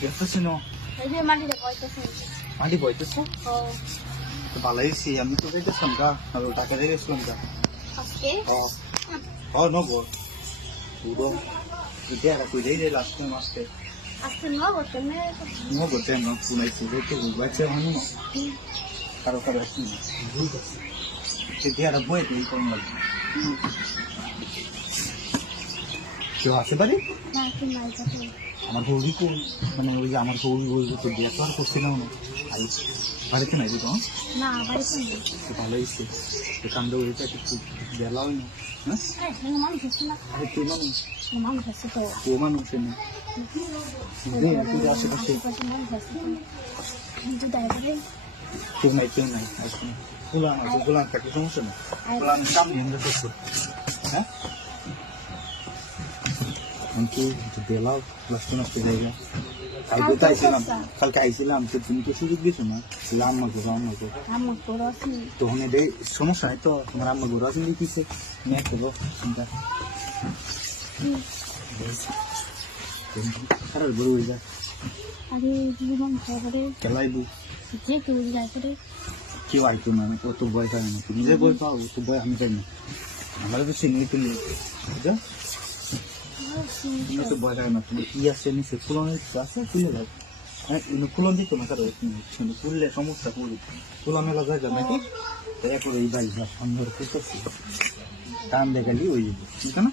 দেখতেছি না মাটি বইতেছ ভালো হয়েছি আমি তো যাইতেছিলাম গা আর টাকা দিয়ে গেছিলাম গা নব পুরো এটা কইলেই রে লাস্ট টাইম আসতে নবতে আমরা পুনাইছি দেখতে বাচ্চা মানুষ কারো কারো আসি সেটা বই তুই কোন লাগবে কেউ আসে পারি আমার বৌদি কোন মানে ওই আমার বৌদি বলবো তো বিয়ে তো আর করছি না আই বাড়িতে নাই তো ভালো হয়েছে কান্দ হয়েছে একটু বেলা হয় না হ্যাঁ আরে তুই মানুষ ও মানুষ না আশেপাশে কেউ নাই আসলে গোলাম থাকলে সমস্যা না গোলাম সামনে হ্যাঁ আমি বেলাও লাস্ট নষ্ট জায়গা কালকে আইছিলাম তো তুমি তো সুযোগ দিছো না আম্মা করো তখন এদের সমস্যা নাই তো তোমার আম্মা ঘুরো আছে দিচ্ছে নিয়ে খেলো চিন্তা খারাপ বড় হয়ে যায় খেলাইবু কেউ আইতো না অত ভয় পায় না তুমি যে ভয় পাও তো ভয় আমি পাই না আমার তো চিনি তুমি বুঝা তুমি তো ভয় লাগে না তুমি কি আছে নিচে ফুলনের আছে খুলে যাও ফুলন দিত না কারো খুললে সমস্যা করবে ফুলা মেলা যায় নাকি এরপরে এই বাড়ি সুন্দর করতেছি টান দেখালি ওই যাবে ঠিক না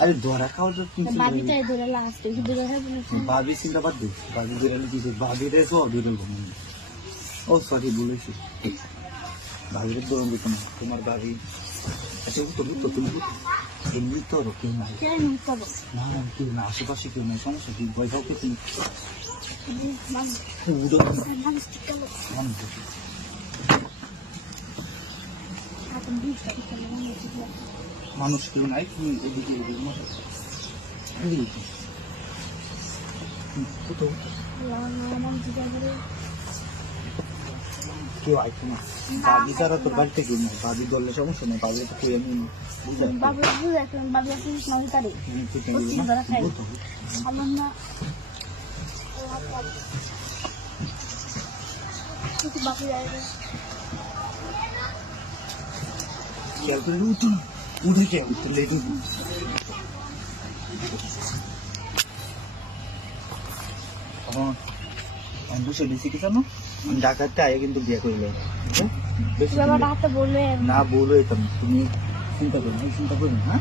আরে ধরা খাওয়া তো ভাবি চিন্তা বাদ দিই ভাবি বেরালি দিছে ভাবি রে তো অবিরল ও সরি বলেছি ভাবির দৌড় দিত না তোমার ভাবি আচ্ছা তুমি তো এমনি তো কেউ নাই না কেউ না আশেপাশে কেউ নাই সমস্যা কি ভয় খাও তুমি মানুষ কেউ নাই তুমি এদিকে কেউ আইতো না বাবি ছাড়া তো বাড়িতে কেউ নাই বাবি ধরলে সমস্যা নেই বাবি তো কেউ এমনি খেয়াল করে উঠো না উঠে কে উঠতে লেট আমি বসে বেশি কি জানো আমি ডাকাতটা আগে কিন্তু বিয়ে করলে না বলো তুমি চিন্তা করো না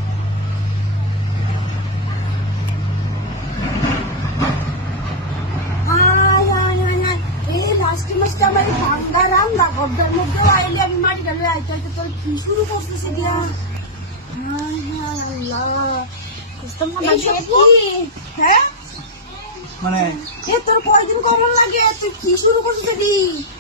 হ্যাঁ মানে তোর কয়দিন কমন লাগে তুই কি শুরু করছিস?